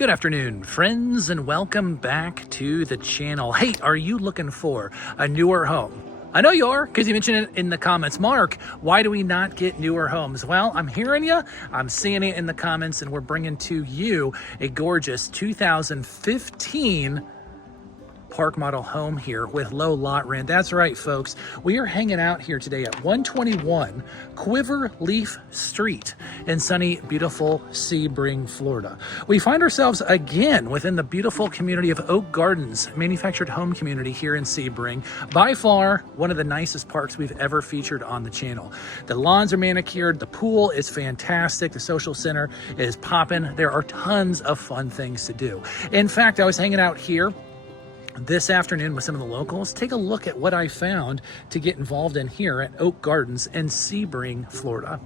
Good afternoon, friends, and welcome back to the channel. Hey, are you looking for a newer home? I know you are, because you mentioned it in the comments. Mark, why do we not get newer homes? Well, I'm hearing you, I'm seeing it in the comments, and we're bringing to you a gorgeous 2015 park model home here with low lot rent. That's right, folks. We are hanging out here today at 121 Quiver Leaf Street in sunny, beautiful Sebring, Florida. We find ourselves again within the beautiful community of Oak Gardens, manufactured home community here in Sebring. By far, one of the nicest parks we've ever featured on the channel. The lawns are manicured, the pool is fantastic, the social center is popping. There are tons of fun things to do. In fact, I was hanging out here this afternoon with some of the locals. Take a look at what I found to get involved in here at Oak Gardens in Sebring, Florida.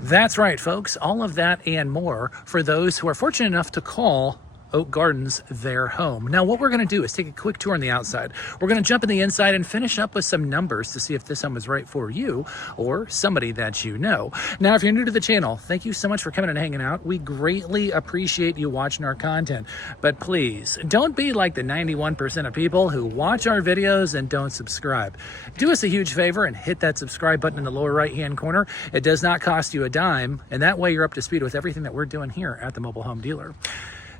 That's right, folks. All of that and more for those who are fortunate enough to call Oak Gardens their home. Now, what we're going to do is take a quick tour on the outside. We're going to jump in the inside and finish up with some numbers to see if this home is right for you or somebody that you know. Now, if you're new to the channel, thank you so much for coming and hanging out. We greatly appreciate you watching our content, but please don't be like the 91% of people who watch our videos and don't subscribe. Do us a huge favor and hit that subscribe button in the lower right-hand corner. It does not cost you a dime, and that way you're up to speed with everything that we're doing here at the Mobile Home Dealer.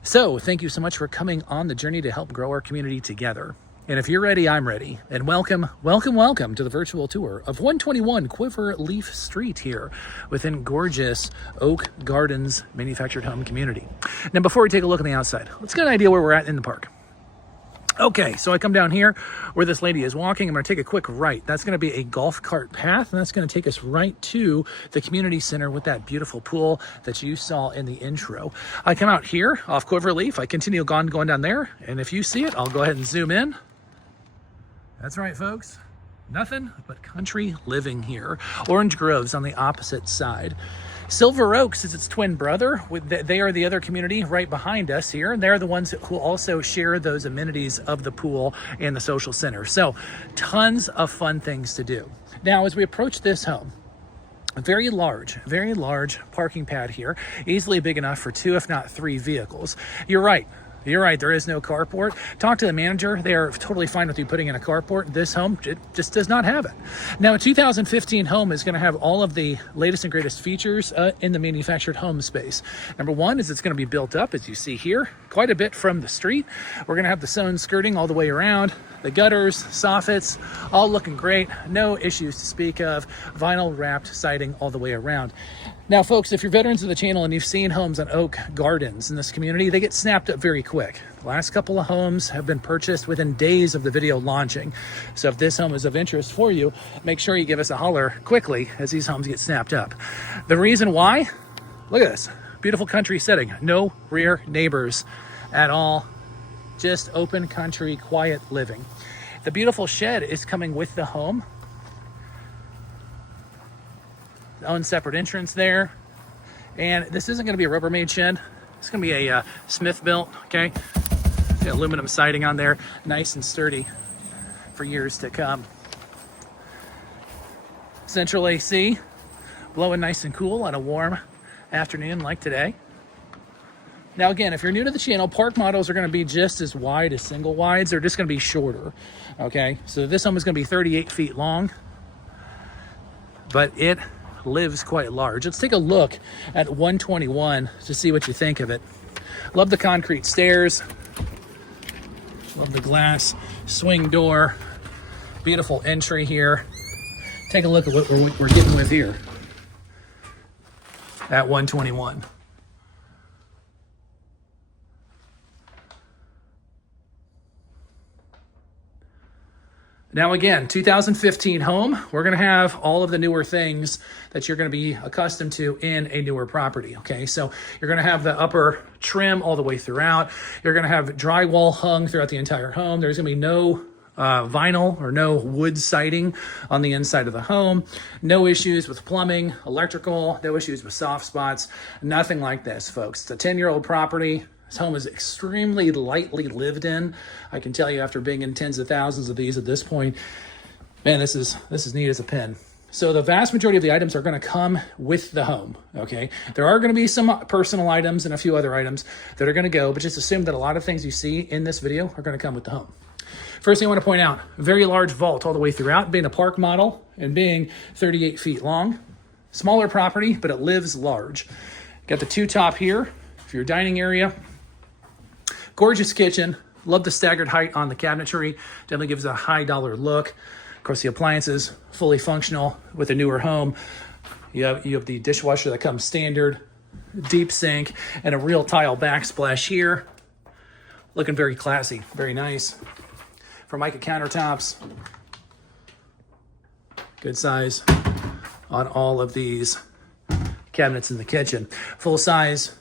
So thank you so much for coming on the journey to help grow our community together. And if you're ready, I'm ready. And welcome to the virtual tour of 121 Quiver Leaf Street here within gorgeous Oak Gardens manufactured home community. Now, before we take a look on the outside, let's get an idea where we're at in the park. Okay, so I come down here where this lady is walking. I'm going to take a quick right. That's going to be a golf cart path, and that's going to take us right to the community center with that beautiful pool that you saw in the intro. I come out here off Quiver Leaf. I continue going down there, and if you see it, I'll go ahead and zoom in. That's right, folks. Nothing but country living here. Orange groves on the opposite side. Silver Oaks is its twin brother. They are the other community right behind us here, and they're the ones who also share those amenities of the pool and the social center. So tons of fun things to do. Now, as we approach this home, a very large parking pad here, easily big enough for 2, if not 3 vehicles. You're right, there is no carport. Talk to the manager. They are totally fine with you putting in a carport. This home just does not have it. Now, a 2015 home is going to have all of the latest and greatest features in the manufactured home space. Number one is it's going to be built up, as you see here, quite a bit from the street. We're going to have the stone skirting all the way around, the gutters, soffits, all looking great. No issues to speak of. Vinyl wrapped siding all the way around. Now, folks, if you're veterans of the channel and you've seen homes on Oak Gardens in this community, they get snapped up very quick. The last couple of homes have been purchased within days of the video launching. So if this home is of interest for you, make sure you give us a holler quickly as these homes get snapped up. The reason why? Look at this. Beautiful country setting. No rear neighbors at all. Just open country, quiet living. The beautiful shed is coming with the home. Own separate entrance there. And this isn't going to be a Rubbermaid shed. It's going to be a Smith built, okay? The aluminum siding on there, nice and sturdy for years to come. Central AC, blowing nice and cool on a warm afternoon like today. Now, again, if you're new to the channel, park models are going to be just as wide as single wides. They're just going to be shorter, okay? So this home is going to be 38 feet long, but it lives quite large. Let's take a look at 121 to see what you think of it. Love the concrete stairs. Love the glass swing door. Beautiful entry here. Take a look at what we're getting with here at 121. Now again, 2015 home, we're gonna have all of the newer things that you're gonna be accustomed to in a newer property, okay? So you're gonna have the upper trim all the way throughout. You're gonna have drywall hung throughout the entire home. There's gonna be no vinyl or no wood siding on the inside of the home. No issues with plumbing, electrical, no issues with soft spots, nothing like this, folks. It's a 10-year-old property. This home is extremely lightly lived in. I can tell you after being in tens of thousands of these at this point, man, this is neat as a pin. So the vast majority of the items are gonna come with the home, okay? There are gonna be some personal items and a few other items that are gonna go, but just assume that a lot of things you see in this video are gonna come with the home. First thing I wanna point out, very large vault all the way throughout, being a park model and being 38 feet long. Smaller property, but it lives large. Got the two top here for your dining area. Gorgeous kitchen. Love the staggered height on the cabinetry. Definitely gives a high dollar look. Of course, the appliances fully functional with a newer home. You have the dishwasher that comes standard, deep sink, and a real tile backsplash here. Looking very classy, very nice. Formica countertops. Good size on all of these cabinets in the kitchen. Full size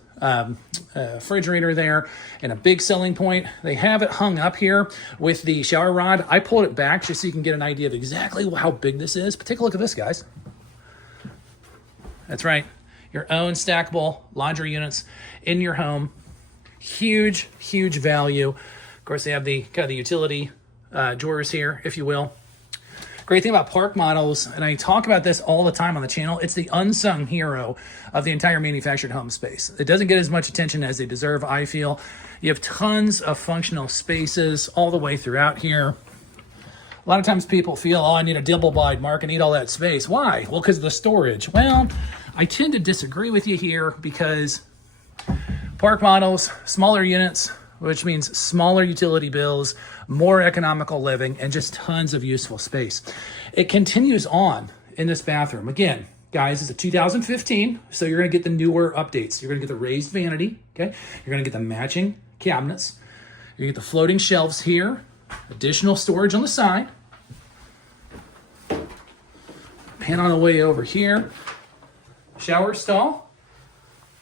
refrigerator there, and a big selling point, they have it hung up here with the shower rod. I pulled it back just so you can get an idea of exactly how big this is, but take a look at this, guys. That's right, your own stackable laundry units in your home. Huge value. Of course, they have the kind of the utility drawers here, if you will. Great thing about park models, and I talk about this all the time on the channel, it's the unsung hero of the entire manufactured home space. It doesn't get as much attention as they deserve, I feel. You have tons of functional spaces all the way throughout here. A lot of times people feel, oh, I need a double wide, Mark, I need all that space. Why? Well, because of the storage. Well, I tend to disagree with you here because park models, smaller units, which means smaller utility bills, more economical living, and just tons of useful space. It continues on in this bathroom. Again, guys, it's a 2015, so you're gonna get the newer updates. You're gonna get the raised vanity, okay? You're gonna get the matching cabinets. You're gonna get the floating shelves here, additional storage on the side. Pan on the way over here. Shower stall.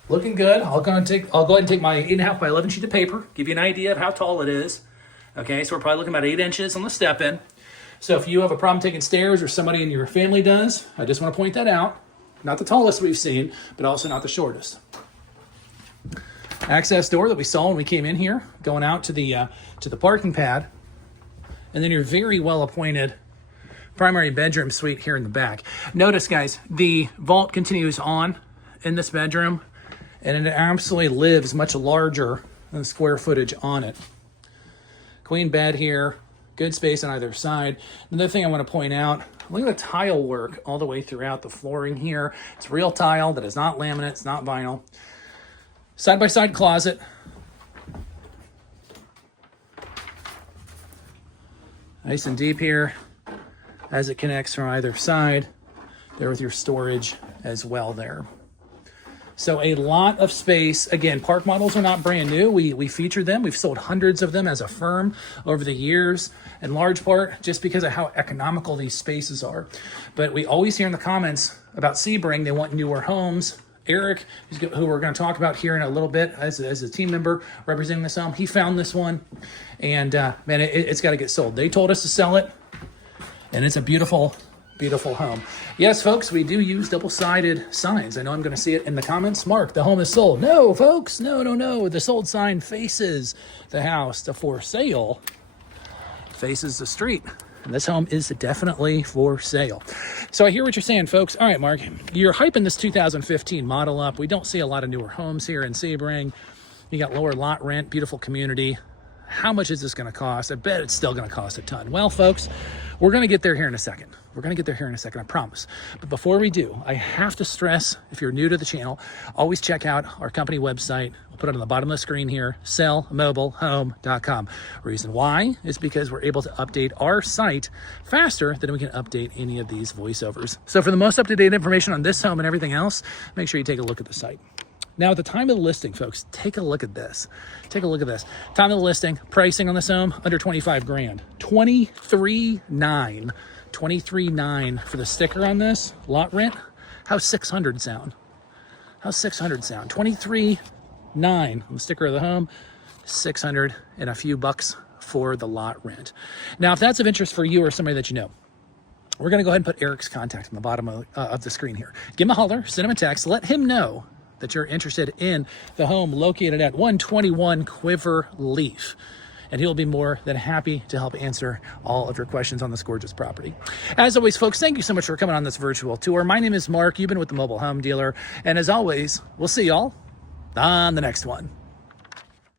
Looking good. I'll go ahead and take my 8.5 by 11 sheet of paper, give you an idea of how tall it is. Okay, so we're probably looking about 8 inches on the step-in. So if you have a problem taking stairs or somebody in your family does, I just want to point that out. Not the tallest we've seen, but also not the shortest. Access door that we saw when we came in here, going out to the parking pad. And then your very well-appointed primary bedroom suite here in the back. Notice, guys, the vault continues on in this bedroom, and it absolutely lives much larger than the square footage on it. Queen bed here, good space on either side. Another thing I want to point out, look at the tile work all the way throughout the flooring here. It's real tile that is not laminate, it's not vinyl. Side-by-side closet. Nice and deep here as it connects from either side. There with your storage as well there. So a lot of space. Again, park models are not brand new. We feature them. We've sold hundreds of them as a firm over the years, in large part just because of how economical these spaces are. But we always hear in the comments about Sebring, they want newer homes. Eric, who we're going to talk about here in a little bit as a team member representing this home, he found this one, and man, it's got to get sold. They told us to sell it, and it's a beautiful home. Yes, folks, we do use double-sided signs. I know I'm going to see it in the comments. Mark, the home is sold. No, folks, no. The sold sign faces the house. The for sale faces the street. And this home is definitely for sale. So I hear what you're saying, folks. All right, Mark, you're hyping this 2015 model up. We don't see a lot of newer homes here in Sebring. You got lower lot rent, beautiful community. How much is this going to cost? I bet it's still going to cost a ton. Well, folks, we're going to get there here in a second. I promise. But before we do, I have to stress, if you're new to the channel, always check out our company website. We'll put it on the bottom of the screen here, sellmobilehome.com. Reason why is because we're able to update our site faster than we can update any of these voiceovers. So for the most up-to-date information on this home and everything else, make sure you take a look at the site. Now, at the time of the listing, folks, take a look at this. Take a look at this. Time of the listing, pricing on this home, under 25 grand. 23.9. 23.9 for the sticker on this. Lot rent, how's 600 sound? How's 600 sound? 23.9 on the sticker of the home, 600 and a few bucks for the lot rent. Now, if that's of interest for you or somebody that you know, we're going to go ahead and put Eric's contact on the bottom of the screen here. Give him a holler, send him a text, let him know that you're interested in the home located at 121 Quiver Leaf. And he'll be more than happy to help answer all of your questions on this gorgeous property. As always, folks, thank you so much for coming on this virtual tour. My name is Mark. You've been with the Mobile Home Dealer. And as always, we'll see y'all on the next one.